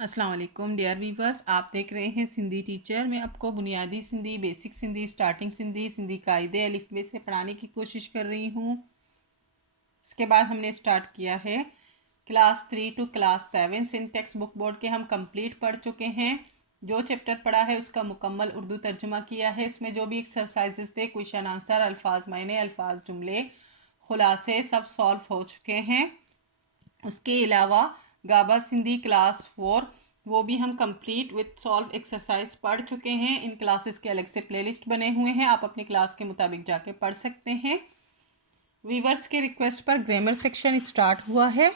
अस्सलाम वालेकुम dear viewers, आप देख रहे हैं सिंधी टीचर। मैं आपको बुनियादी सिंधी, बेसिक सिंधी, स्टार्टिंग सिंधी, सिंधी कायदे अलिफ बे से पढ़ाने की कोशिश कर रही हूँ। इसके बाद हमने स्टार्ट किया है class 3 to class 7 syntax book board के हम कंप्लीट पढ़ चुके हैं। जो चैप्टर पढ़ा है उसका मुकम्मल उर्दू तर्जुमा किया है। इसमें जो भी एक्सरसाइजेस थे, क्वेश्चन आंसर, अल्फाज मायने, अल्फाज जुमले, खुलासे सब सॉल्व हो चुके हैं। उसके अलावा गाबा सिंधी क्लास 4 वो भी हम कंप्लीट विथ सॉल्व एक्सरसाइज पढ़ चुके हैं। इन क्लासेस के अलग से प्लेलिस्ट बने हुए हैं, आप अपनी क्लास के मुताबिक जाके पढ़ सकते हैं। वीवर्स के रिक्वेस्ट पर ग्रामर सेक्शन स्टार्ट हुआ है।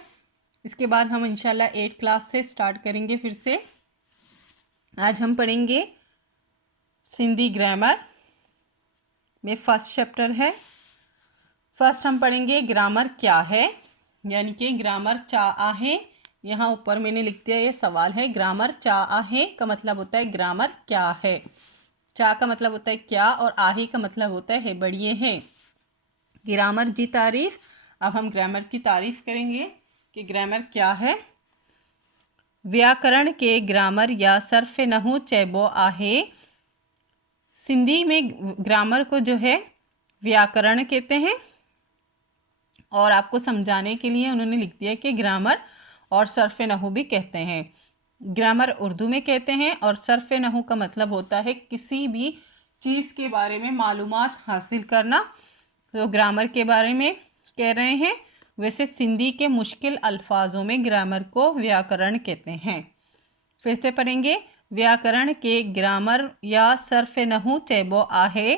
इसके बाद हम इंशाल्लाह 8 क्लास से स्टार्ट करेंगे फिर से। आज हम पढ़ेंगे सिंधी ग्रामर में फर्स्ट चैप्टर है। फर्स्ट हम पढ़ेंगे ग्रामर क्या है, यानी कि ग्रामर चा आहे। यहाँ ऊपर मैंने लिख दिया, ये सवाल है। ग्रामर चा आहे का मतलब होता है ग्रामर क्या है। चा का मतलब होता है क्या और आहे का मतलब होता है बढ़िए हैं। ग्रामर जी तारीफ। अब हम ग्रामर की तारीफ करेंगे कि ग्रामर क्या है। व्याकरण के ग्रामर या सर्फ नहू चैबो आहे। सिंधी में ग्रामर को जो है व्याकरण कहते हैं, और आपको समझाने के लिए उन्होंने लिख दिया कि ग्रामर और सर्फ नहू भी कहते हैं। ग्रामर उर्दू में कहते हैं और सर्फ नहू का मतलब होता है किसी भी चीज़ के बारे में मालूमात हासिल करना। तो ग्रामर के बारे में कह रहे हैं। वैसे सिंधी के मुश्किल अल्फाजों में ग्रामर को व्याकरण कहते हैं। फिर से पढ़ेंगे। व्याकरण के ग्रामर या सर्फ नहू चैबो आहे।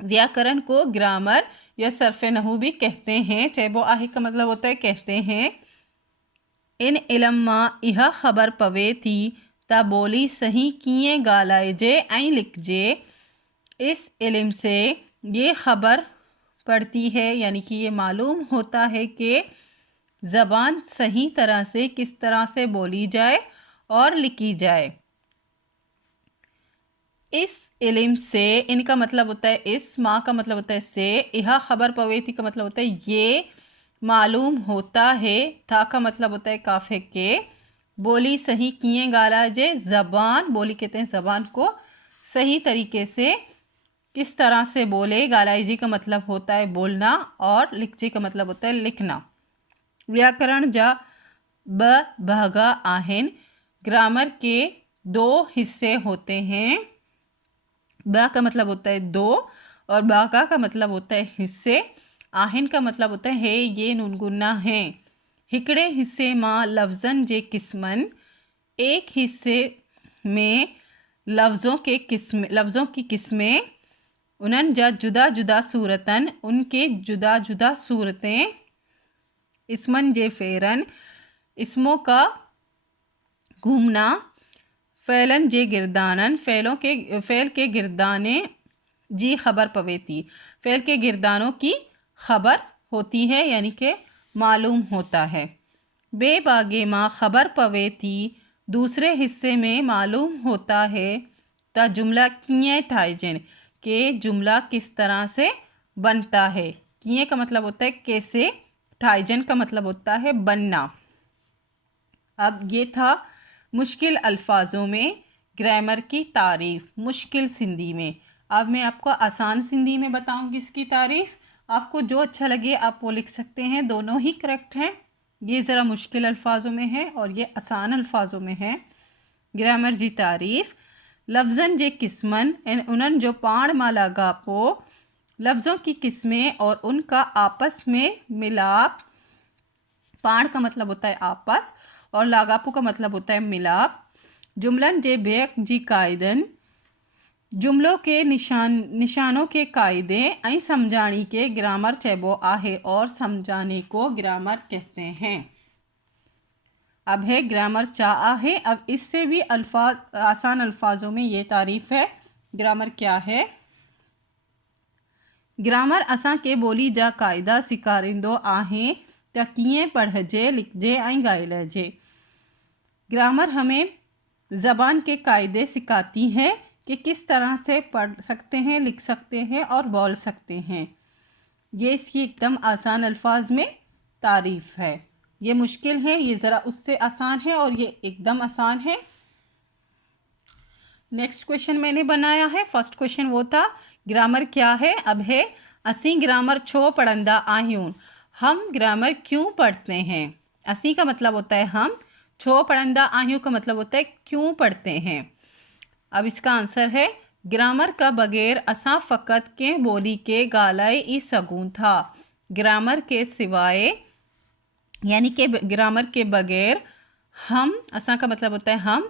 व्याकरण को ग्रामर या सर्फ नहू भी कहते हैं। चैबो आहे का मतलब होता है कहते हैं। इन इल्म मां इहा ख़बर पवे थी त बोली सही कीअं ॻाल्हाइजे ऐं लिखिजे। इस इल्म से ये ख़बर पड़ती है, यानी कि ये मालूम होता है कि ज़बान सही तरह से किस तरह से बोली जाए और लिखी जाए। इस इल्म से, इनका मतलब होता है इस, माँ का मतलब होता है से, यह खबर पवेती का मतलब होता है ये मालूम होता है, था का मतलब होता है काफे के, बोली सही किए गाला जे, ज़बान, बोली कहते हैं ज़बान को सही तरीके से किस तरह से बोले। गालाई जी का मतलब होता है बोलना और लिख जी का मतलब होता है लिखना। व्याकरण जा ब भागा आहिन। ग्रामर के 2 हिस्से होते हैं। ब का मतलब होता है 2 और बागा का मतलब होता है हिस्से। आहिन का मतलब होता है ये नुनगुना है। हिकड़े हिस्से मां लफ्ज़न जे किस्मन। एक हिस्से में लफ्ज़ों की किस्में। उन्हनि जा जुदा जुदा सूरतन, उनके जुदा जुदा सूरतें। इसमन जे फेरन, इसमों का घूमना। फ़ैलन जे गिरदानन, फ़ैल के गिरदाने जी खबर पवेती। फ़ैल के गिरदानों की खबर होती है, यानी कि मालूम होता है। बेबागे माँ खबर पवेती, दूसरे हिस्से में मालूम होता है। ता जुमला किए ठाइजन, के जुमला किस तरह से बनता है। किए का मतलब होता है कैसे, ठाइजन का मतलब होता है बनना। अब ये था मुश्किल अल्फाजों में ग्रामर की तारीफ मुश्किल सिंधी में। अब मैं आपको आसान सिंधी में बताऊंगी इसकी तारीफ। आपको जो अच्छा लगे आप वो लिख सकते हैं, दोनों ही करेक्ट हैं। ये ज़रा मुश्किल अल्फाजों में है और ये आसान अल्फाजों में है। ग्रामर जी तारीफ। लफ्ज़न जे किस्मन, उन्हनि जो पाण मां लागापो। लफ्ज़ों की किस्में और उनका आपस में मिलाप। पाण का मतलब होता है आपस और लागापू का मतलब होता है मिलाप। जुमलन जे बेक जी कायदन, जुमलों के निशानों के कायदे ऐं समझाणी के ग्रामर चैबो आहे, और समझाने को ग्रामर कहते हैं। अब है ग्रामर चा आहे। अब इससे भी आसान अल्फाजों में ये तारीफ है। ग्रामर क्या है। ग्रामर असां के बोली जा कायदा सेखारींदो आहे त कीअं पढ़जे, लिखजे ऐं ॻाल्हाइजे। ग्रामर हमें ज़बान के कायदे सिखाती है कि किस तरह से पढ़ सकते हैं, लिख सकते हैं और बोल सकते हैं। ये इसकी एकदम आसान अल्फाज में तारीफ़ है। ये मुश्किल है, ये ज़रा उससे आसान है और ये एकदम आसान है। नेक्स्ट क्वेश्चन मैंने बनाया है, फर्स्ट क्वेश्चन वो था ग्रामर क्या है। अब है असी ग्रामर छो पढ़ंदा आह्यूं। हम ग्रामर क्यों पढ़ते हैं। असी का मतलब होता है हम, छो पढ़ंदा आह्यूं का मतलब होता है क्यों पढ़ते हैं। अब इसका आंसर है ग्रामर का बगैर असा फ़कत के बोली के गालाए ई सगूं था। ग्रामर के सिवाय यानी कि ग्रामर के बगैर हम, असा का मतलब होता है हम,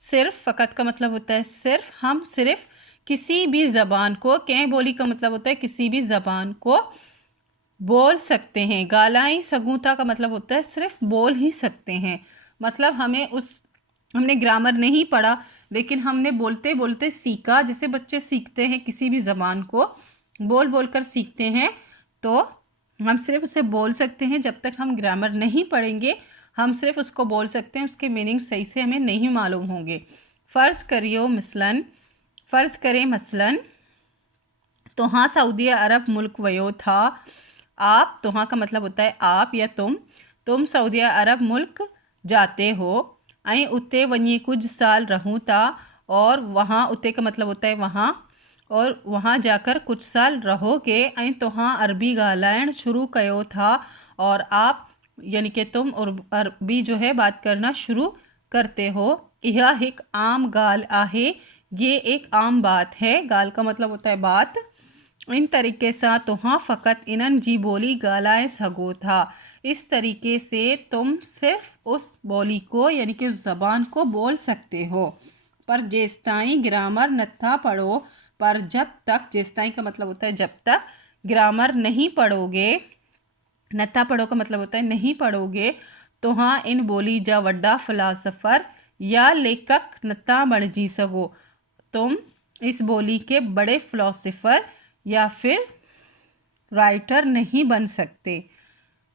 सिर्फ, फ़कत का मतलब होता है सिर्फ, हम सिर्फ किसी भी ज़बान को, के बोली का मतलब होता है किसी भी ज़बान को बोल सकते हैं। गालाई सगूता का मतलब होता है सिर्फ बोल ही सकते हैं। मतलब हमने ग्रामर नहीं पढ़ा लेकिन हमने बोलते बोलते सीखा। जैसे बच्चे सीखते हैं किसी भी ज़बान को बोल बोल कर सीखते हैं, तो हम सिर्फ उसे बोल सकते हैं। जब तक हम ग्रामर नहीं पढ़ेंगे हम सिर्फ उसको बोल सकते हैं, उसके मीनिंग सही से हमें नहीं मालूम होंगे। फ़र्ज़ करियो मसलन, फ़र्ज़ करें मसलन, तो हाँ सऊदी अरब मुल्क वयो था। आप, तो हाँ का मतलब होता है आप या तुम सऊदी अरब मुल्क जाते हो। ऐं उते वञी कुछ साल रहूँ था, और वहाँ, उते का मतलब होता है वहाँ, और वहाँ जाकर कुछ साल रहोगे। ऐं तो हाँ अरबी ॻाल्हाइण शुरू कयो था, और आप यानी कि तुम और अरबी जो है बात करना शुरू करते हो। यह एक आम ॻाल्हि आहे, ये एक आम बात है। ॻाल्हि का मतलब होता है बात। इन तरीके से तुहां फ़कत इन्हनि जी ॿोली ॻाल्हाए सघो था। इस तरीके से तुम सिर्फ उस बोली को यानी कि उस ज़बान को बोल सकते हो। पर जेसिताईं ग्रामर नथा पढ़ो, पर जब तक, जेसिताईं का मतलब होता है जब तक, ग्रामर नहीं पढ़ोगे, नथा पढ़ो का मतलब होता है नहीं पढ़ोगे, तो हाँ इन बोली जा वड्डा फ़िलासफ़र या लेखक नथा बणजी सघो। तुम इस बोली के बड़े फ़िलासफ़र या फिर राइटर नहीं बन सकते।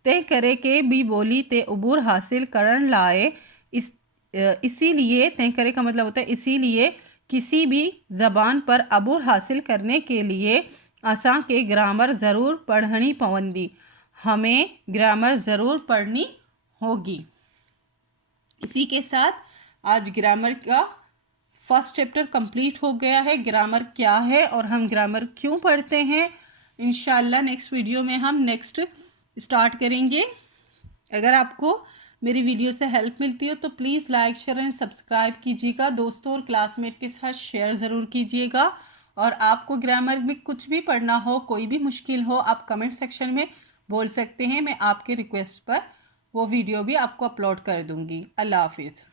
तय करे के भी बोली ते उबूर हासिल करण लाए, इसीलिए, तय करे का मतलब होता है इसीलिए, किसी भी ज़बान पर अबूर हासिल करने के लिए असां के ग्रामर ज़रूर पढ़नी पवंदी। हमें ग्रामर ज़रूर पढ़नी होगी। इसी के साथ आज ग्रामर का फर्स्ट चैप्टर कंप्लीट हो गया है। ग्रामर क्या है और हम ग्रामर क्यों पढ़ते हैं। इंशाल्लाह नेक्स्ट वीडियो में हम नेक्स्ट स्टार्ट करेंगे। अगर आपको मेरी वीडियो से हेल्प मिलती हो तो please like, share and subscribe कीजिएगा। दोस्तों और क्लासमेट के साथ शेयर ज़रूर कीजिएगा। और आपको ग्रामर में कुछ भी पढ़ना हो, कोई भी मुश्किल हो, आप कमेंट सेक्शन में बोल सकते हैं। मैं आपके रिक्वेस्ट पर वो वीडियो भी आपको अपलोड कर दूँगी। अल्लाह हाफिज़।